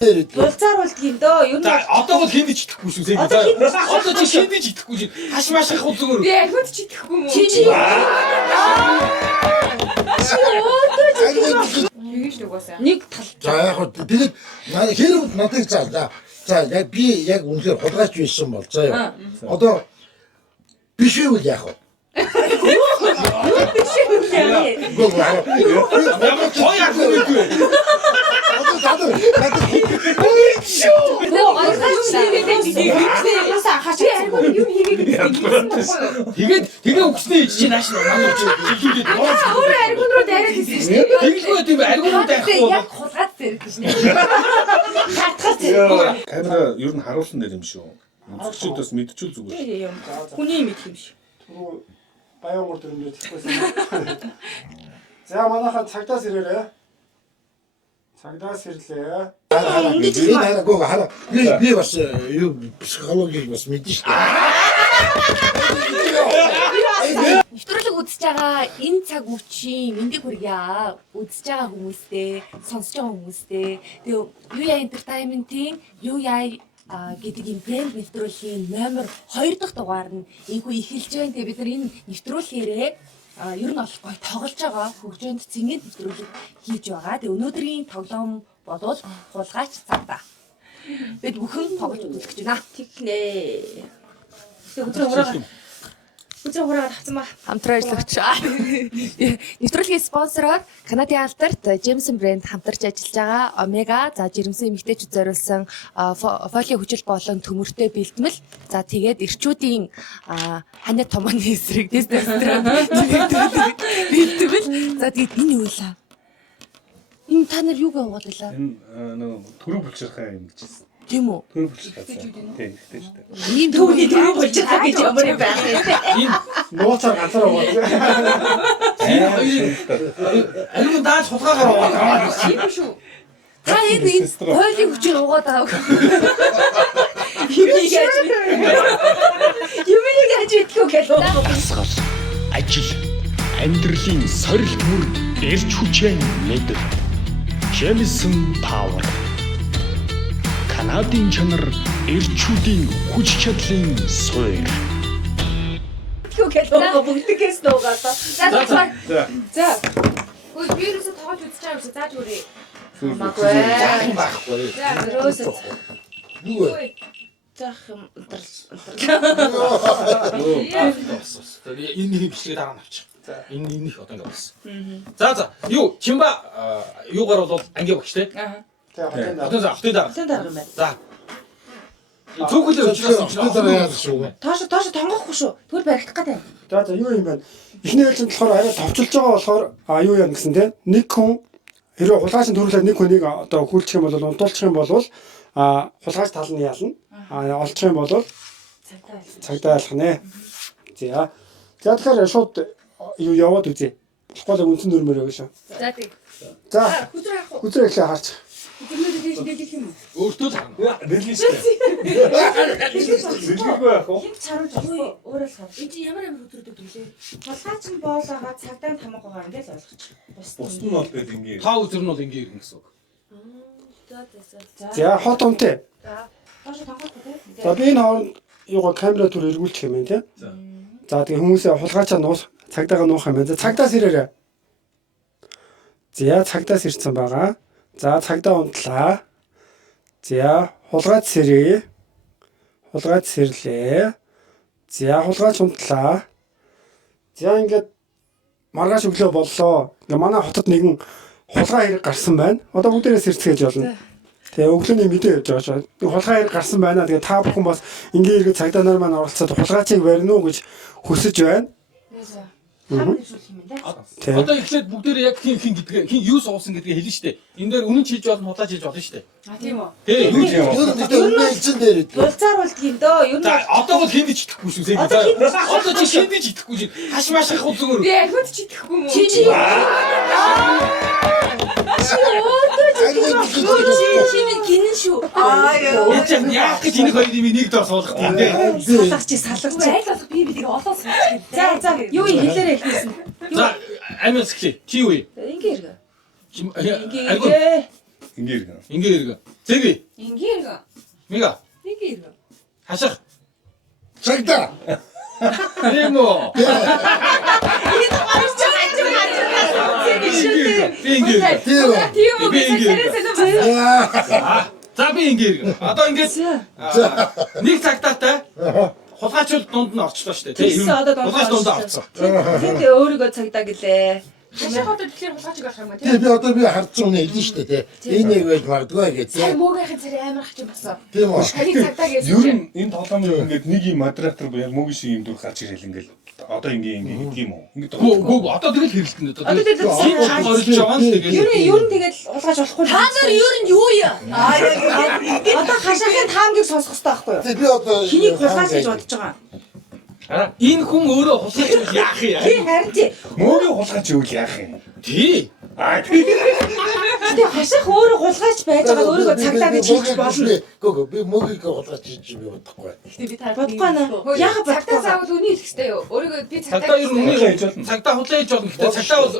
Булзаар болдгийн дөө. Юу За одоо бол хиндэж идэхгүй шүү. Одоо чи хиндэж идэхгүй шүү. Хаш маш их зүгээр. Би архиуд ч идэхгүй юм уу? Чи юу ч угаасаа. Нэг тал. За яг хөө тэгээд хэрэг надад за яг би яг үнэхээр хулгайч байсан бол заа юу. Одоо биш үү яах вэ? Биш үү яа. Хоо яг үгүй. Тэгээ өгснээ чи нааш манай чи хийгээд өөр аргун руу дайраад хэлсэн шүү дээ. тэгэлгүй тийм аргун дайхгүй Яг хулгайд зэрэг шүү дээ. Хатгах зэрэг. Камера ер нь харуулсан нэр юм шүү. Үзэгчд бас мэдчихвэл зүгээр. Хүний мэд юм шиг. Түрүү баян мөр төрөмжөд хэлсэн. За манайхаа цагдаас ирээрээ. Цагдаас ирлээ. Би бас юу психологийг бас мэдэн шүү дээ. Нэвтрүүлэг үзэж байгаа энэ цаг үеийн мэндийг хүргье. Үзэж байгаа хүмүүстээ, сонсож байгаа хүмүүстээ. Тэгээ юу яа entertainment-ийн юу яа гэдэг энэ брэнд нэвтрүүлгийн номер 2 дахь дугаар нь ийхүү эхэлж байна. Тэгээ бид нар энэ нэвтрүүлгээрээ ер нь бол гоё тоглож байгаа хөгжөөнд цэнгэнд нэвтрүүлэг хийж байгаа. Тэгээ өнөөдрийн тоглоом болвол хулгайч цагдаа. Бид бүхэн тоглож үзүүлэх гэж байна. Тэгнэ. Тэгээ өдрөө хураагаад авсан ба. Хамтран ажиллагч. Нэвтрүүлгийн спонсороор Канадын алдарт Jameson брэнд хамтарч ажиллаж байгаа Omega, за жирэмсэн эмэгтэйчүүд зориулсан фолио хүчил болон төмөртэй бэлтгэл. За тэгээд эрчүүдийн ханаа томооны эсрэг тестостерон бэлтгэл. За тэгээд энэ юу вэ? Энэ та нар юуг аваад байлаа? Энэ нөгөө төрөв булчирхай юм гэжсэн. Тийм үү? Төрөв булчирхай. Тийм ихтэй шүү дээ. Ийм Түүний төрөө болж байгаа гэж ямар юм байх вэ? Нууцаар ганцаар аваад. аргун дааж хулгайгаар аваад Тийм шүү. та энэ фолио хүчээр угаад байгаа. Юмыг яаж идэх вэ гэлөө. Асгал, ажил, амьдралын сорилт мөр эрч хүчээр мэд. Jameson Power. Канадын чанар эрчүүдийн хүч чадлын суурь. Юу гэлөө бүгдгээс нуугаасаа. За. Ой, би юусоо тоглож үзэж байгаа юм шиг зааж өгье. Магадгүй. За, өрөөсөө. Юу вэ? Зах юм. энэ бичлэгээ дараа нь авчих. Энэ их одоо ингэ болсон. За юу чимба юугаар бол анги багш те. Аа. Одоо за хотын дараа. Тэн дарга юм байна. За. Цөөхөлөө учраас яах шүү. Тоош тонгохгүй шүү. Тэгвэл баригдах гэдэг. За юу юм бэ? Эхний ээлжинд болохоор арай товчулж байгаа болохоор юу яа гэсэн те. Нэг хүн хэрвээ хулгайчны төрүүлээд нэг хүнийг одоо хүлчих юм бол унтуулчих юм бол хулгайч тал нь ялна. Олчих юм бол цагдаа ялах нэ. За. За тэгэхээр шууд юу яваад үзье. Болохгүй үнсэн нөрмөр өгөө шүү. За тийм. За Хүзрээ авах уу? үзрээ ихлэ харч. Хүзрээ дээлэх юм уу? өөртөө зарна. Нэлгэн шүү дээ. Нэлгэнгүй яах вэ? Хинт чаруулж авахгүй өөрөө л хав. Энд чинь ямар өдрөдөг вэ? Хулгайч нь боолоогоо цагдаа тамаагаа ингээл ойлгочих. Бус нь бол тэгээд ингэ. Та үзэр нь бол ингэ ирнэ гэсэн үг. За хот өмтэй. Тоош тонгохгүй те. За би энэ хооронд юугаа камера түр эргүүлчих юм байна те. За тэгээ хүмүүсээ хулгайчаа нуус цагтаагаа нуух юм байна. За цагдаас ирээрээ. За цагдаас ирсэн байгаа. За цагдаа унтлаа. За хулгайч сэрээ. Хулгайч сэрлээ. За хулгайч унтлаа. За ингээд маргааш өглөө боллоо. Ингээ манай хотод нэгэн хулгай хэрэг гарсан байна. Одоо бүгдээрээ сэрцгээж болно. Тэгээ өглөөний мэдээ явж байгаа шүү. Хулгай хэрэг гарсан байна. Тэгээ та бүхэн бас ингээ иргэд цагдаа нар маань оролцоод хулгайчийг барина уу гэж хүсэж байна. Одоо эхлээд бүгдээрээ яг хин гэдгээ хин юу суусан гэдгээ хэлнэ штэ. Энэ дээр үнэн чийж болно, худлаач хийж болно штэ. А тийм үү. Тий. Үнэн хэлсэн дээр. Булзаар болдгийн дөө. Юу За одоо бол хиндэж идэхгүй шүү. Одоо чи хиндэж идэхгүй шүү. Хаш маш их зүгээр. би архиуд ч идэхгүй юм уу? Чи минь гинэн шүү. Яг гэж энэ хоёрын нэг дор суулгах юм дээ. Салгаж. Айл болох би бидийг олон сонсчих. За юу хэлээрэй хэлсэн. За амиас эхлэе. Чи юу вэ? Ингээ иргэ. Айгуу. Ингэ иргэн. Ингээ иргэ. Зэви. Ингийн Мига. Нэг юм. Хаших. Цагта. Тийм үү? Би ингээд. тийм үү гэж Аа. За би ингээд. Одоо ингээд нэг цагтаатай хулгайчуул дунд нь орчлоо шүү дээ. Тэгсэн одоо дунд хулгайч дунд орчлоо. орцсон. Тэнд өөрийгөө цагдаа гэлээ. Хашаах одоо тэгэхээр хулгайч гарах юм аа Тэгээ би одоо би харцсан үнэ хэлнэ шүү дээ. Энэ нэг байж магадгүй гэж. Цаг муугийнхын царай амар хачин болсон. Тийм үү. Таныг цагдаа Ер гэсэн. нь энэ тоглоомыг ингээд нэг юм модератор яг мөгийн шиг юм дүр гарч ирэл ингээл одоо ингээд гэдэг юм уу? Ингээд Гүү одоо тэгэл хэрэлтэн дээ. Одоо тэгэл син чанга орж байгаа нь тэгэл. ер нь тэгэл хулгайч болохгүй. Та нар ер нь юу яа? Одоо хашаахын таамгийг сонсох хэрэгтэй байхгүй юу? Тэгээ би одоо Хэнийг хулгайч гэж бодож байгаа. Энэ хүн өөрөө хулгайч яах юм? Би харин тий. мөгийн хулгайч ивэл яах юм? Тий. Тэгээ хашаах өөрөө хулгайч байж байгаа өөрийгөө цагдаа гэж хэлж болно. Гөө би мөгийг хулгайч хийж би бодохгүй. Би та Бодохгүй наа. Яагаад Цагдаа бодохгүй? заавал үний хэлэх хэрэгтэй юу? Өөрийгөө би Цагдаа цагдаа ер нь үнийг хийж болно. Цагдаа худлаа хийж болно. Гэтэ цагдаа бол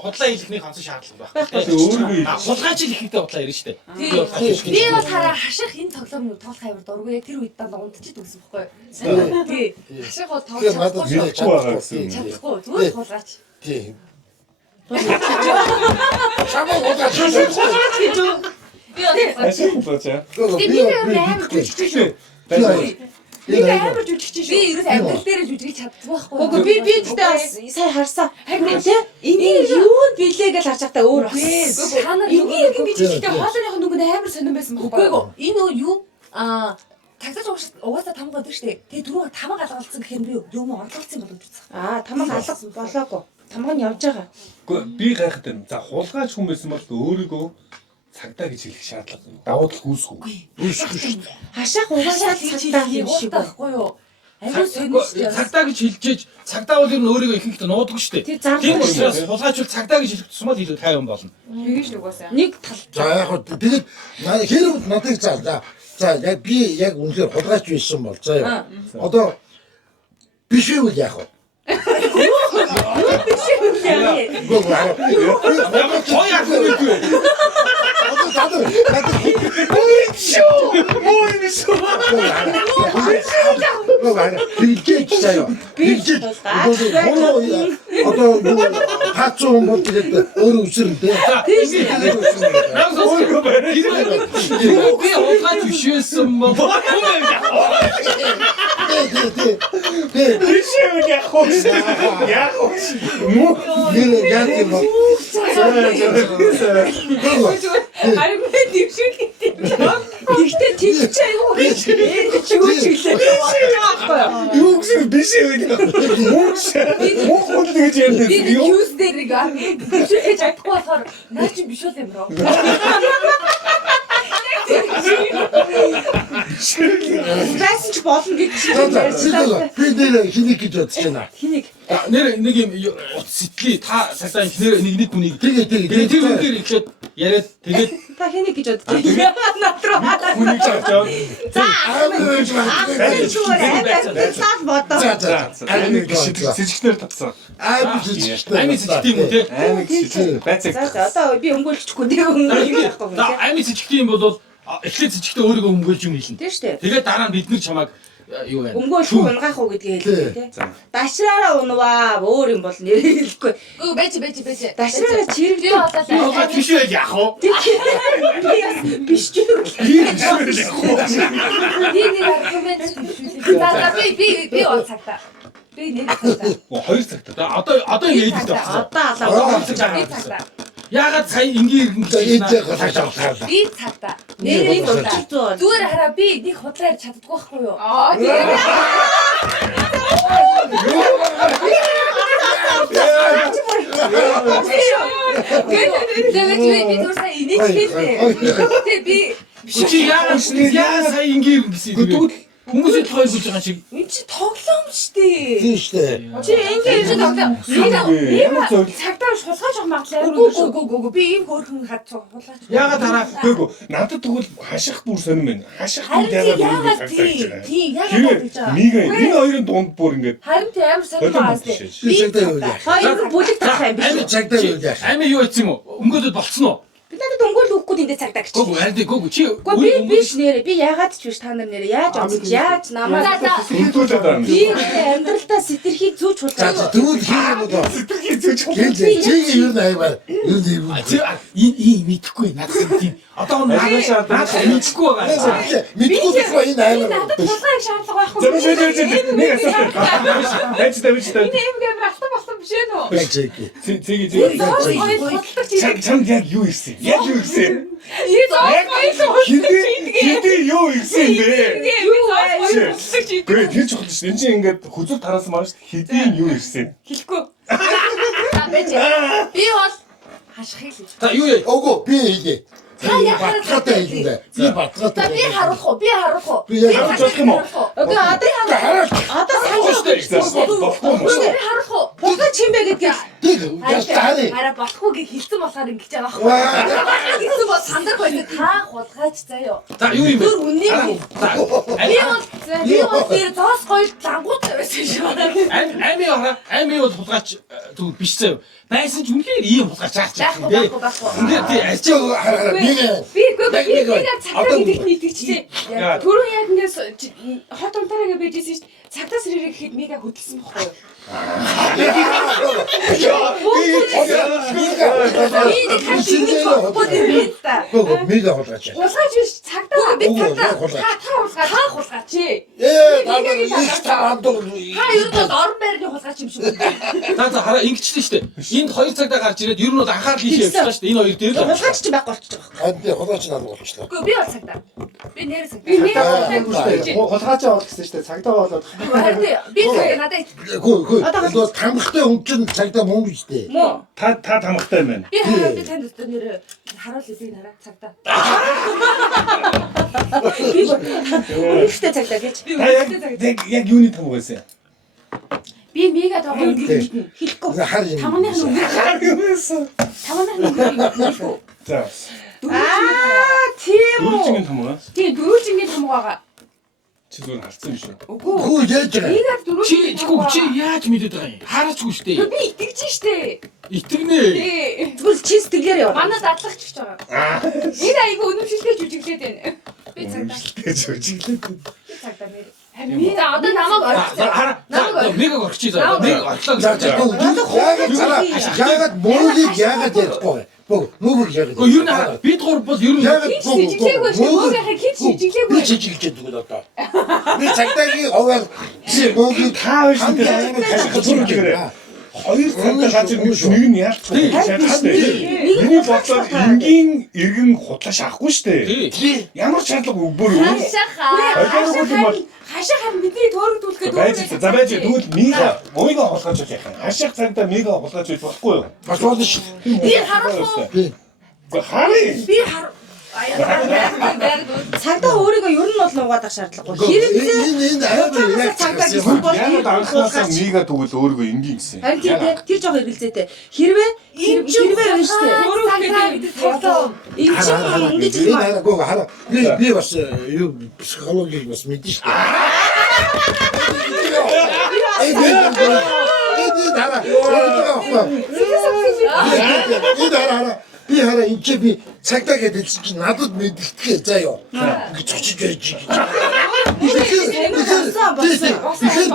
худлаа хийхний ганц шаардлага байна. Өөрийгөө Хулгайч хийхдээ худлаа ярина шүү дээ. би бол хараа хаших энэ тоглоомыг тоглох амар дургүй. Тэр үед дандаа унтчих дүүсэн байхгүй юу? Тий. Хаших бол Тэгээ надад тоглох би чадахгүй. чадахгүй. Зүгээр хулгайч. Тийм. Чамаа хулгайч хийж. Би бол ашиг болооч аа. би амар жүжигч шүү. Би амар жүжигч шүү. Би ерөөс амьдрал дээр жүжигч чаддгүй байхгүй. Үгүй би тэгтээ бас сая харсан. Харин тий энэ юу билээ гэж харж байхдаа өөр бас. Та нар Энийг ингэ ингэж хэлэхдээ хоолойных нь нүгэн амар сонирн байсан Үгүй байхгүй юу? ээ. Энэ юу тагтаж угаасаа тамга байдаг шүү дээ. Тэгээ түрүү тамга алгалцсан гэхээр би юм орлуулсан болов уу? Аа тамаг алга болоогүй. Тамга нь явж байгаа. Гэхдээ би гайхаад байна. За хулгайч хүн байсан бол өөрийгөө цагдаа гэж хэлэх шаардлага юм. Давуу тал үүсэхгүй. Үүсэхгүй шүү дээ. Хашаах угаасаа цагдаа юм шиг байна. байхгүй юу? Аюу сонир шүү дээ. Цагдаа гэж хэлжээж цагдаа бол ер нь өөрийгөө ихэнхдээ нууддаг шүү дээ. Тий зарлаа. Тийм учраас хулгайч бол цагдаа гэж хэлэх тусмал илүү тайван болно. Нэг тал. За яг хөө тэгээд хэрэг надад за яг би яг үнэхээр хулгайч байсан бол за юу. Одоо биш үү яах вэ? Ямар той яах вэ? Одоо хаац юм бол тэгээд өөр үсрэндээ. Би хулгайч биш байсан бол Яг юм бол Харин би дэвшүүл гэдэг. Тэгтээ тэгч аягүй гэж чигөөч гэлээ. Юу гэсэн биш юм. Муу гэж ярьдаг. Би юус дээр гэж чадахгүй болохоор наа чи биш үү юм руу. Байсан ч болно гэж ярьсан. би нэр хэнийг гэж бодож байна. Хэнийг? нэр нэг юм утас сэтгэлий та цагдаа инженер нэг хүнийг Тэгээ тэр хүн дээр ихэд яриад тэгээд Та хэнийг гэж бодож байна? Над руу хадаа. Хүнийг чарж аваад. За. Сайн бодоо. Аймаг сэжигтнэр татсан. Аймаг сэжигтэй. аймаг сэжигтэй юм уу те? Аймаг сэжигтэр байцаг. За одоо би өмгөөлчихгүй тэгээ өмгөөлөхгүй. Аймаг сэжигтэй юм бол эхлээд сэжигтэй өөрийгөө өмгөөлж юм хэлнэ. Тийм шүү дээ. Тэгээд дараа нь бид нар чамайг юу вэ? Өмгөөлөх унгаах уу гэдгийг хэлээ тий. Дашраараа унваа өөр юм бол нэр хэлэхгүй. Үгүй байж. Дашраараа чирэгдээ Хулгайч биш үү яах вэ? биш ч юм. Би нэг аргумент шүү. За би ол цагтаа. Би нэг цагтаа. Хоёр цагтаа. Одоо ингэ хэлдэг байна. Одоо алаа. Би цагтаа. Яагаад сая ингийн иргэн Энд яг гэж Би цагтаа. Нэрийг Нэрийг дуртай. зүгээр хараа би нэг худлаар чаддгүй байхгүй юу? Тэгээд би түрсаа энийг хэлээ. Тэгээд би чи яагаад сая ингийн иргэн гэсэн юм бэ? Хүмүүсийн хоёр болж байгаа шиг энэ чи тоглоом штэ. Тийм шүү дээ. Чи ингэж тоглоом. Би цагтаа шулгаж авах магадлал. Үгүй би ийм хөөрхөн хад суулгаач. Яагаад дараа гээгүй надад тэгвэл хаших бүр сонирм байна. Хаших бүр яагаад тийм яагаад гэж байгаа. энэ хоёрын дунд бүр ингээд Харин тийм амар сонир байгаас тээ. Би цагтаа юу яах? Хоёр бүлэг тахаа юм биш. Аймаг цагтаа юу яах? аймаг юу ийцсэн юм уу? Өмгөөлөд болцсон уу? Би надад өмгөөл үгүй өгөхгүй энэ цагдаа гэж. Гүг ард гүг чи Гэхдээ би биш нэрээ. Би яагаад ч биш та нар нэрээ. Яаж намаа. Хилдүүлээд байна. Би амьдралдаа сэтэрхийг зүүж За хулгай. тэгвэл хийх юм уу? Сэтгэл зүйч Чи юу наймаар юу юм. ийм мэдхгүй надад тийм одоо мэдхгүй байгаа. Мэдгүй энэ аймаар. Надад тулгаан шаардлага байхгүй. нэг асуулт. Эцэд Энэ юм гэмээр алтан болсон биш ээ нөө. Чамд яг юу ирсэн? Яг юу ирсэн? Хиний Хэдий юу ирсэн бэ? юу Гэ тэр чухал шүү. Энд чинь ингээд хүзэл тараас маань шүү. Хэдий юу ирсэн? хэлэхгүй. Би бол хашхийг л. За юу яа? Ого би хийе. Батгатай хийлээ. Би батгатай. Би харуулах уу? Би харуулах уу? Би яг Харж болох юм уу? Окей, одоо санаа. Болохгүй юм уу? Би харуулах уу? Бухаа чимбэ гэдгийг. Ястари. Хараа болохгүй гэж хэлсэн болохоор ингэж байгаа байхгүй. Хэлсэн бол сандар байдаг та хулгайч заяа. За юу юм бэ? Түр үнэн. За Би бол тэр зоос гоё лангууд байсан шүү. ами бол хулгайч түг биш заяа. Байсан ч үнэхээр ийм хулгайч аач юм бэ? Байхгүй. Ингээд тий ачаа хараа би Би цагтаа гэдэгт нийтгэжтэй. Түрүү яг ингээс хот унтараа байжсэн шүү. Цагтаа сэрэрэг гэхэд мега хөдөлсөн бохгүй юу? Мега хулгайч. Хулгайч биш цагтаа би цагтаа та хулгайч. Та ер нь бол орон байрны хулгайч юм шиг. За хараа ингэчлээ штэ. Энд 2 цагтаа гарч ирээд ер нь бол анхаарал хийх явчихсан штэ. Энэ хоёр дээр л. Хулгайч ч байхгүй болчихж байгаа. Би хулгайч надад болчихлоо. Үгүй би бол цагтаа. Би нэр цагтаа. Би нэг хулгайч. Хулгайч бол гэсэн чинь цагдаа болоод. Би надад Хөө тамхтай хүн чинь цагдаа мөн гэж дээ. Мөө. Та тамхтай байна. би хараад би танд өстөр нэр харуул би нараа цагтаа. Би өөртөө цагтаа гэж. Яг юуны тамга байсан? Би мега тоглоом хэлэхгүй. Хар юм. Таманых нь хэлэхгүй. За. Тийм үү. Дөрөвжингийн тамга. Тийм дөрөвжингийн тамгаагаа. Чи зүгээр харсан юм шүү. Үгүй. Хөө яаж байгаа. Мега дөрөвжингийн Чи яаж мэдээд байгаа юм? Хараач штэ. Би итгэж штэ. Итгэнэ. Тий. Зүгээр чи сэтгэлээр яв. Манай дадлах ч гэж байгаа. Энэ айгу өнөмшөлтэй жүжиглээд байна. Би цагтаа. Тэгж үжиглээ. Би цагтаа нэр. Би одоо намайг орчихсон. Хараа. Мега орчих заа. Мега орлоо гэж. Яагаад мөрөгийг яагаад ярихгүй. Мөрөг яагаад. Гөө ер нь хараа. Бид гур бол ер нь Хич жиглээгүй шүү. Мөөгийнхээ хич жиглээгүй. Би чиглэж байгаа одоо. Би цагтаагийн овоог мөрөгийг Та хоёр шиг хайшиг хоёр цагтаа шаач нэг нь яалтгүй шаардлагатай. Миний бодлоор энгийн иргэн худлаа шахахгүй штэ. Ямар шаардлага бүр Хашаа бидний төөрөгдүүлэхэд За байж тэгвэл мега хулгайч яах юм? Хашаах цагтаа мега хулгайч байж болохгүй юу? бас болно шүү. Би харуулах уу? Харъя. Би Цагдаа өөрийгөө ер нь бол нугаад ах шаардлагагүй. Хэрэг энэ аймаг цагдаа гэсэн бол Яг анхнаасаа мега тэгвэл өөрийгөө энгийн гэсэн. харин тэр жоо хэрэгэлзээтэй. Хэрвээ байна штэ. Энэ чинь ингэж энэ аймаг хараа. Би бас юу психологийг бас мэдэн шүү. Би хараа энэ чи би цагтаа гэдэг чинь надад мэддэхээ заяа. Ингэж очиж байж.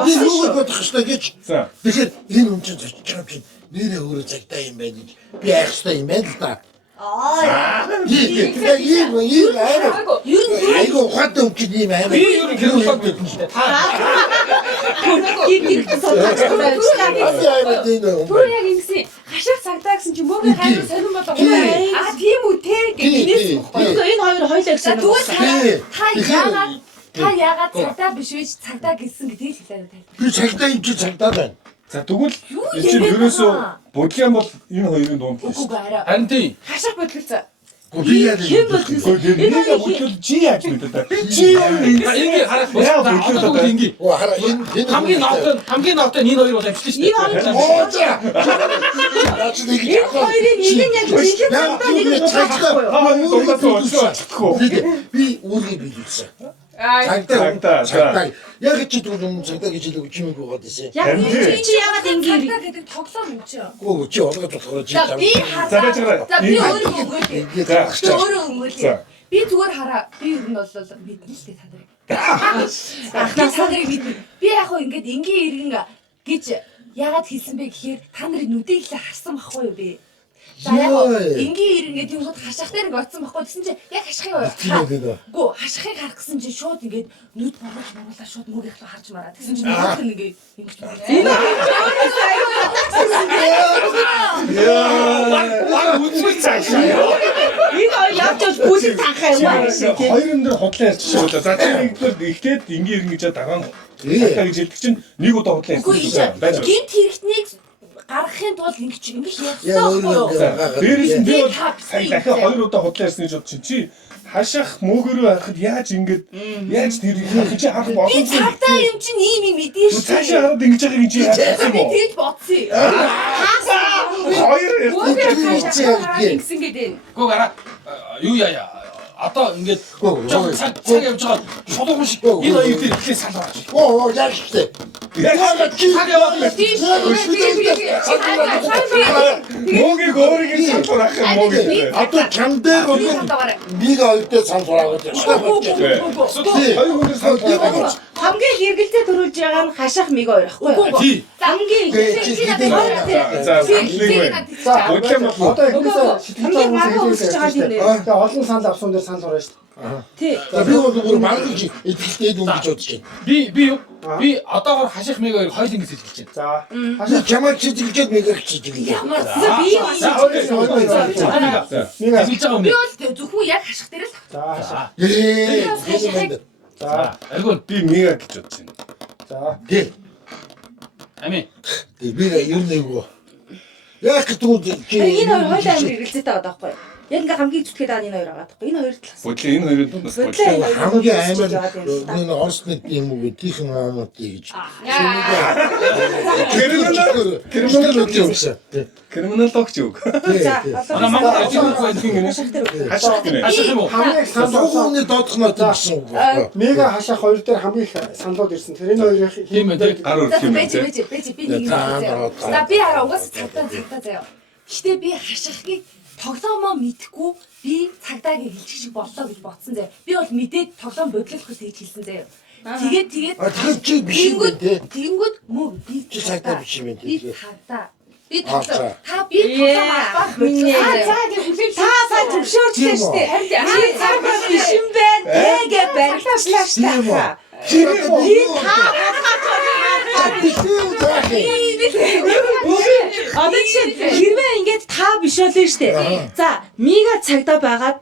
Би юу бодох ёстой гэж. Тэгэхээр энэ хүн чинь зочиж байгаа чинь нэрээ өөрөө цагтаа юм байна гэж би айх ёстой юм байна л да. Айгу ухаантай хүн чинь ийм аймаг. би ер нь гэрүүлээд байна штэ. Түр яг ингэсэн. Хашаах цагдаа гэсэн чи мөөгөө хайр сонирн болоо. Тийм үү те гэж нээсэн бохгүй. Энэ хоёр хоёлаа гэсэн. Та яагаад цагдаа биш вэ? Цагдаа гэсэн гэдгийг л хэлээд байна. Би цагтаа юм чи цагтаа байна. За тэгвэл энэ чинь ерөөсөө бодлын бол энэ хоёрын дунд л шүү. Үгүй арай. Харин тийм. Хашаах бодлогцоо. Би яа Мега бодлол чи яаж мэдээ та? Чи Ингээ хараад бодлоо ингээ. хараа энэ Хамгийн ноотон энэ хоёр бол авчихсан штэ. Энэ хоёрын нэг нь яг жинхэнэ цагдаа нэг нь би үүрийг биелсэн. Цагдаа. Яг чи түн цагдаа гэж хэлэв чи юу гоод ийсэн. Яг чи яагаад ингэ гэдэг тоглоом юм чи. Гоо чи олгож болохоор чи. За би хараа. За би өөрөө өнгөлөө. Би өөрөө өнгөлөө. Би зүгээр хараа. Би ер нь бол мэднэ л дээ та нарыг. Ахнасаа би яг хөө ингэж энгийн иргэн гэж яагаад хэлсэн бэ гэхээр та нарын нүдийг л харсан байхгүй юу би. За яг энгийн иргэн гэдэг юм хашах дээр ингэ оцсон байхгүй гэсэн чи яг хашхыг гоо хашхыг харах гэсэн чи шууд ингэ нүд боруулаа шууд мөгийнх рүү харж мараа гэсэн чи нэг ингэ ингэж Яа үгүй цаашаа. Энэ явж бүлэг танхаа юм аа. Хоёр юм дээр худлаа ярьчих шүү дээ. За тийм нэгдүгээр ихлээд ингийн иргэн гэж дагаан цагдаа гэж хэлдэг чинь нэг удаа худлаа ярьчих. Гинт хэрэгтнийг гаргахын тулд ингэж явах. Дээрээс нь би бол дахиад хоёр удаа худлаа ярьсан гэж бодчих чи хашах мөөгөрөө харахад яаж ингэж яаж тэр чи харах боломжтой. Би цагдаа юм чинь ийм юм мэдээ шүү. Цаашаа хараад ингэж байгаа юм чи яасан Би бэ? тэгж бодсон. Хоёр Ингэсэн гэдэг. Гоо гараа. Юу яа. Одоо ингээд цаг явж байгаа шулуун шиг энэ хоёр дээр ихлээр салбарч. Оо яг штэ. Яг чи Цаг яваад мөөгийг өөрийг нь сануулах юм мөөгийг. одоо чамдээ нэг ойлтой сануулаад Хоёр хүнээс сануулах. Хамгийн хэрэгэлтэй төрүүлж байгаа нь хашах миг хоёр ахгүй юу? тий. Хамгийн За саналыг байна. Өглөө мөн Одоо ихнээс сэтгэл хамгийн маргаа өсөж байгаа юм нэ. Тэгээ олон санал авсан дээр санал орно шүү дээ. Тий. би өөр маргаж идэвхтэй дүн гэж бодож байна. Би одоогоор хаших миг хоёр хоёул ингэж хэлж байна. За. Би чамайг чижилгээд мэгэр чижилгээ. Ямар Би Мига. Хэлж байгаа юм. би бол зөвхөн яг хаших дээр л За хашаа. За. Айгуул би мега гэж бодож байна. За. Тий. амин. Би юу нэг гоо. Яг гэдэг чи энэ хоёр хоёул амар хэрэгэлцээтэй байгаа байхгүй юу? Яг ингээ хамгийн зүтгэхэд байгаа энэ хоёр байгаа байхгүй юу? Энэ хоёр талаас. Бодлоо энэ хоёрын дундаас бодлоо. хамгийн амар энэ орсны юм уу тийхэн аамат гэж. Криминал юм. Криминологч юу? За, Манай Монгол ажил байна. Хаших гинэ. Хаших юм уу? Хамгийн санал Сууны доодхноо гэсэн үг. мега хашаа хоёр дээр хамгийн их саналууд ирсэн. Тэр энэ хоёрын Тийм ээ. Гар өрөх юм байж би нэг юм заяа. За би хараа угаас цагдаа заяа. Гэтэ би хашихыг тоглоомоо мэдхгүй би цагдаагийн хэлчих шиг боллоо гэж бодсон заяа. Би бол мэдээд тоглоом бодлуулахс гэж хэлсэн заяа. Тэгээд Тэгэхээр чи биш юм бэ те? тэгэнгүүт мөө би Чи цагдаа биш юм би те? цагдаа. Би тоглоом. Та би Яа, тоглоом авах миний. минь. Та зөвшөөрчлээ шүү дээ. Чи цагаас биш юм байна. Тэгэ барилчлаа шүү дээ. Одоо чинь хэрвээ ингээд та биш болоо штэ. За, мига цагдаа байгаад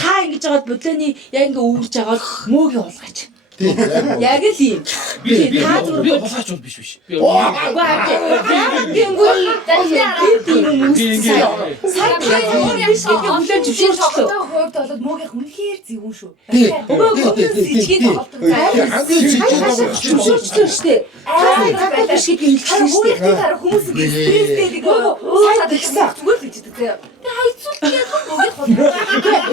та ингэж жагаад бодлооны яг ингээ үүрж жагаад мөөгийн уулгаач. Яг л юм. Би хулгайч бол биш. Би Хүлэн зөвшөөрчлөө. Хувьд болоод мөөгийнх үнэхээр зөвүүн шүү. Зөвшөөрчлөө штэ. Та биш гэдгийг хэлчихсэн штэ. Хүмүүс стресстэй нэг сайд гэсэн зүгээр л гэж дээ. Тэ хайцуулчих мөөгийнх бол.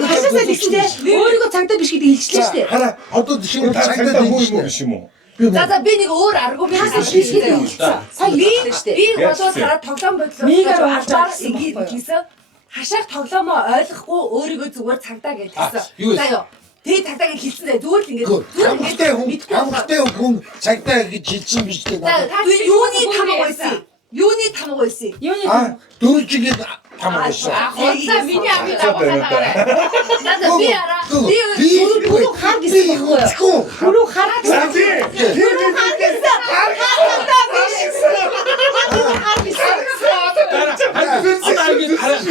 Хашаасаа тэгчтэй өөрийгөө цагдаа биш гэдгийг хэлчихлээ штэ. Хараа одоо тийм Цагдаа хүн юм биш юм уу? За би нэг өөр аргумент биш гэдгийг хэлчихсэн. Сайн хэлсэн штэ. би бодвол хараад тоглоом бодлоо. Мигаар авч ингэж хэлсэн. Хашаах тоглоомоо ойлгохгүй өөрийгөө зүгээр цагдаа гэж хэлсэн. За ёо. Тэгээ цагдаагийн хэлсэн зэ зүгээр л ингэж хамгатай хүн цагдаа гэж хэлсэн биш үү? юуны тамга байсан. Юуны тамга байсан. Юуны дөржигийн тамга байсан. За миний амиг аваад. За би араа. Би бүрүү хар гэсэн байхгүй юу? Бүрүү хар гэсэн. Бүрүү хар гэсэн.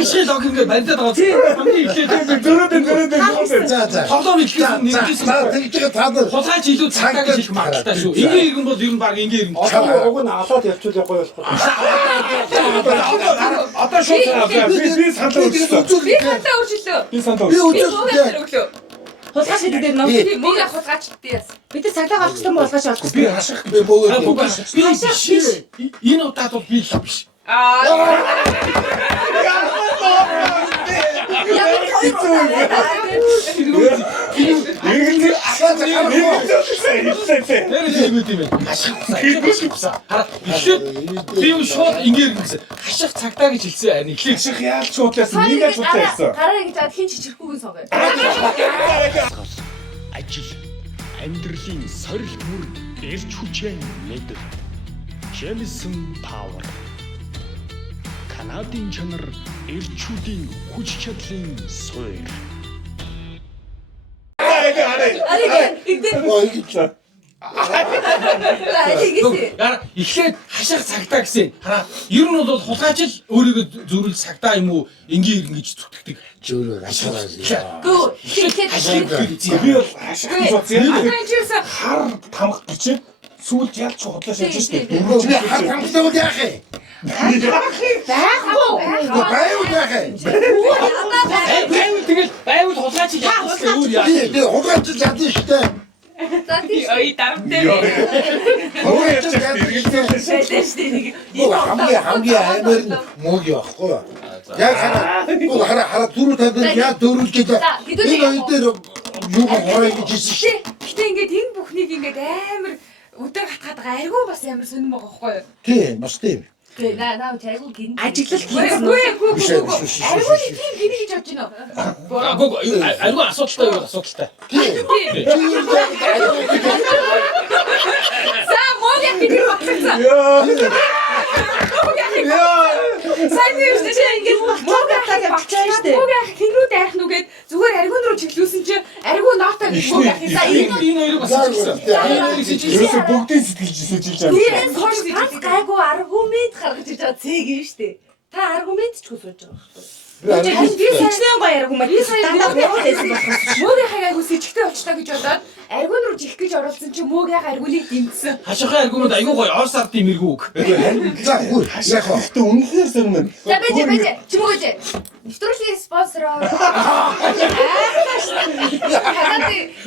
Ишээ лог ингээд барьдаад байгаа. Хамгийн ихлээр Дөрөв. За. тоглоом ихлээр нэгжсэн. Тэгж та нар Хулгайч илүү цагтаа хэлэх магадaltaй шүү. Ингийн иргэн бол ер нь баг ингийн иргэн. одоо уг нь алаад явчихвал гоё болох. Одоо шууд би санал өргөсөн. Би хатаа үржилөө. Би санал би өргөсөн. үзүүлээ. Өглөө. Хулгайч дээр ном. мөөгөө хулгайч яасан. Бид нар цагдаа гаргахсан болгооч олох. Би хаших Би бөгөөд. Би биш. Энэ удаад бол би л биш. Яг хоёр удаа. Хараа эхлээд би юу шууд ингээд гэсэн хаших цагтаа гэж хэлсэн аа эхлээд Хаших яаж шуудлаасан? Нэг яаж шуудлаасан? Гараа гэж хад хин чичрэхгүйн сонгоо. ажил амьдралын сорилт мөр эрч хүчээ мэдэр Jameson Power Канадын чанар эрчүүдийн хүч чадлын суурь яа эхлээд хаших цагтаа гэсэн хараа ер нь бол хулгайч л өөрийгөө зөрүүл цагтаа юм уу энгийн ингэж зүтгэдэг Жөөрөө ашаараа. Гүү хин хашиг Би бол хаших гэж бодсон. хин Хар тамх гэж сүүлд ялч худлаа шиж штэ. Би хар хамттай бол яах юм? байхгүй. Байвал яах юм? байвал тэгэл байвал хулгайч яах вэ өөр яах Би хулгайч чадсан штэ. За тийм ой дарамтай. Өөр ярьж иргэлтэй. Бэлээштэй нэг. хамгийн амар нь мөг явахгүй. Яг хараа түрүү танд яг дөрүл гэж энэ хоёр дээр юу хорой гэж хэлсэн. Гэтэ ингээд энэ бүхнийг ингээд амар өдөр хатгаад айгүй бас амар сонирм байгаа байхгүй юу? Тийм, бас тийм. Гэ наа айгүй гин. Ажиглал Гүү. Айгүй тийм гин гэж бодож байна. Агуу айгүй асуудалтай юу асуудалтай. За мог яг би тэр багцсан. Сайн юм шүү дээ. Ингээд мог яг багцсан шүү дээ. Мог яг хинрүү дайрах нүгээд зүгээр аргуун руу чиглүүлсэн чи аргуун ноотоо мог яг. За энэ хоёрыг бас хэлсэн. Ерөөсө бүгдийн сэтгэл жишээж байгаа. тийм сорс гайгүй аргумент гаргаж иж байгаа цэг юм шүү дээ. Та аргумент ч хүсэж байгаа байхгүй юу? Би сэжнэн гоё яриг юм аа. Би сая Дандаа байсан болохоос. мөгийн хайгаагүй сэжигтэй болчлаа гэж бодоод аргуун руу чих гэж оролцсон чи мөгийн аргуулыг дэмжсэн. Хашихын аргумент айгүй гоё орс ард имэргүй үг. За гүр яг хоо. Гэхдээ үнэхээр сонирм. За байж чи мөгөөж. Нэвтрүүлгийн спонсороо.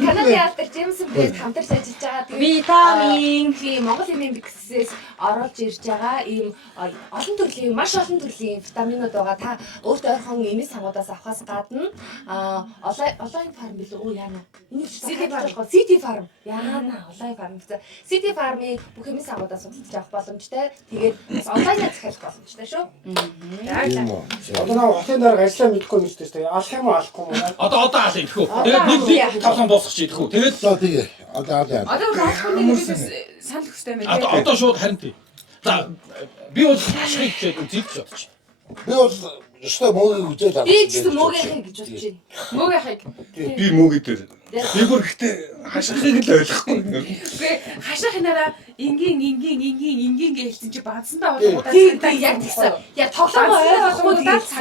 Канадын алтер Jameson Brand хамтарч ажиллаж байгаа. Витамин Монгол эмийн биксээс оруулж ирж байгаа ийм олон төрлийн маш олон төрлийн витаминууд байгаа. Та өөртөө ойрхон эмийн сангуудаас авахаас гадна онлайн фарм билүү үү яана. Энэ City Farm. Яана онлайн фарм гэсэн. City Farm-ийн бүх эмийн сангуудаас судалж авах боломжтой. Тэгээд онлайнаар захиалах боломжтой шүү. Одоо нэг хотын дараа ажиллаа мэдхгүй юм шүү дээ. Алах юм уу алахгүй юм уу? Одоо алах идэхүү. Тэгээд нэг тавлан боосох чи идэхүү. Тэгээд За тэгээ. Одоо Одоо хаахгүй нэг санал хөстэй юм байна. одоо шууд харин тий. За би бол хашихыг хичээд үзээд ч бодчих. би бол өстой мөгийг үзээд авсан. Би ч гэсэн мөгийн гэж бодож байна. Мөгийн Би мөг дээр. Би бүр гэхдээ хашихыг л ойлгохгүй. үгүй хашаа хинараа ингийн гэлсэн чи баансандаа болгоудаа яг тэгсэн. Яг тоглоом ойлгохгүй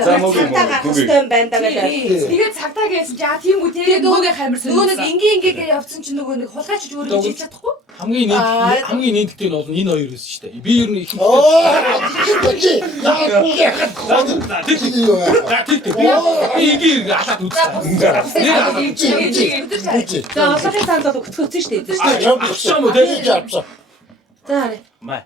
За мөгийн цагтаа гарах хэрэгтэй юм байна да гэдэг. тэгээд цагтаа гээсэн чи тийм үү тэгээд мөгийн хамир сонь. Нөгөө нэг ингээгээ явцсан чи нөгөө нэг хулгайч өөрөө хийж чадахгүй. Хамгийн нэтгтэй нь бол энэ хоёр байсан шүү дээ. Би ер нь их Чи. би ингийн алаад үзсэн. За олонхын цаанд бол өгцгөөцөн шүү дээ. Авсан мө тэгээд авсан. За харъя. маа.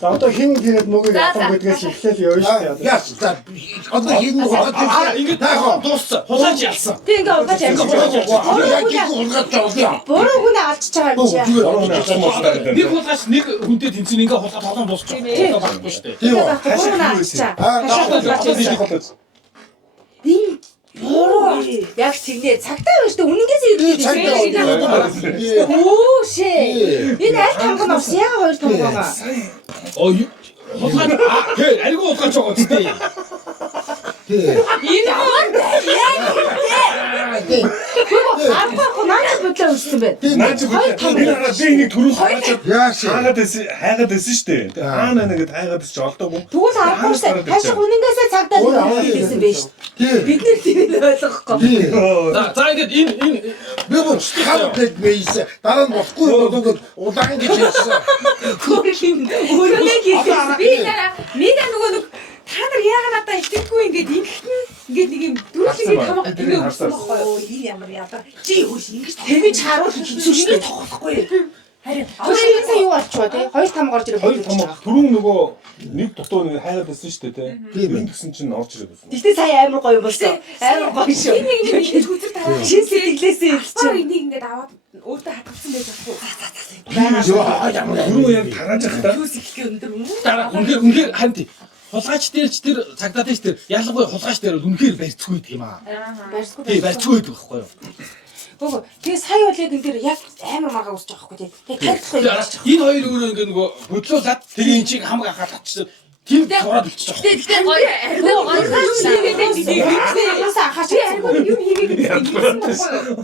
За одоо хин гинэд мөгийг авах гэдгээс эхлээл явна шүү дээ. Яс. За одоо хин Ингээд дууссан. Хулгайч ялсан. Би ингээ угааж амжиж. Буруу хүн алчиж байгаа юм чи. Нэг хулгайч нэг хүнтэй тэнцэн ингээ хулгай тоглоом дуусчих. Одоо байхгүй шүү дээ. Буруу хүн алчиж. Буруу. Яг тэгнэ. Цагтаа байна шүү дээ. Үнэнгээс ирлээ. Оо шээ. Энэ аль тамган авс яга хоёр тамган. Ой. Хулгайч аригу хулгайч байгаа үстэй. Энэ Апаа надад бодлоо өссөн бэ. Наач би нэг түрүү хаагаад Яаш. хайгаад байсан шүү дээ. Хаана нэгэд хайгаад чи олдоогүй. Тэгвэл арахгүй шүү дээ. Хашиг үнэнгээс цагдаа хийсэн байж. Бид нэр тийм ойлгохгүй. За ингээд энэ Би бүр хавдаг бийс. Дараа нь болохгүй болоод удаан гэж хэлсэн. Өөрөөр хэлбэл би нэраа нөгөө нэг та нар яагаад надад итгэдэггүй ингээд ингээд нэг юм дөрөвлөгийн тамга ингэ өгсөн байхгүй юу? Энэ ямар ядар. Чи юуш ингэж тэгэж харуулж үзсэн шүү дээ. тоглохгүй. Харин Өөрийн сая юу болчихоо те? 2-5 гарч ирэх Хоёр том түрүүн нөгөө нэг дутуу нэг хайгаад байсан шүү дээ тий. Тэр гэсэн чинь орж ирээд байсан. Гэтэ сая амар гоё болсон. Амар гоё шүү. нэг хүзэр таваа. Шин сэтгэлээсээ Чи энийг ингээд аваад өөртөө хатгсан байж болохгүй. Түрүү яг тарааж захтаа Юус ихлэх өндөр юм уу? дараа үнээр ханти хулгайч дээр ч тэр цагдаа дээр ч тэр ялангуяа хулгайч дээр бол үнээр барьцгүй юм аа. барьсгүй. Тий барьцгүй байдаг байхгүй юу? Гөө. Тэгээ сая бол яг энэ дээр яг амар маргаа усж байгаа байхгүй те. Тэгээ тарихлахгүй юм байна. Энэ хоёр өөрөө ингээ нөгөө бодлуулаад тэгээ эн чиг хамаг ахаад татчихсан. Тийм сураад үлчих жоох. Тэгтээ гоё Яса ахаач юм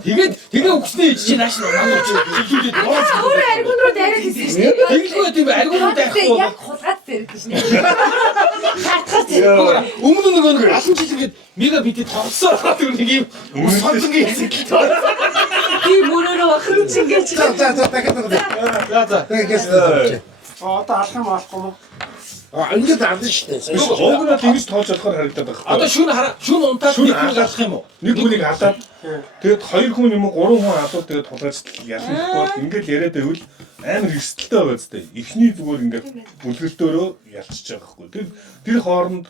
Тэгээд тэгээ өгснээ ич чинь нааш манай чиглүүлээд Өөр аргун руу дараад хэлсэн шүү дээ. тэглгүй тийм аргууд байхгүй бол Яг хулгайд зэрэг гэж нэ. өмнө нөгөө нэг алан жил ингээд мега битэд тоглосоо гэдэг нэг юм сонцонгийн хэсэг. тийм мөрөөрөө бахрын чингэж. За дахиад За тэгээд Одоо алах юм болохгүй юм уу? ингээд авсан шүү дээ. Өнгөнөд ингэж тоож болохоор харагдаад байгаа. одоо шүн унтаад нэг хүн алах юм уу? Нэг хүнийг алаад тэгээд 2 хүн юм уу 3 хүн алууд тэгээд тулгаж ялахгүй ингээд яриад байвал амар эрсдэлтэй байгаа зү. Эхний зүгээр ингээд бүлгэртөөрөө ялчиж байгаа хгүй. Тэр хооронд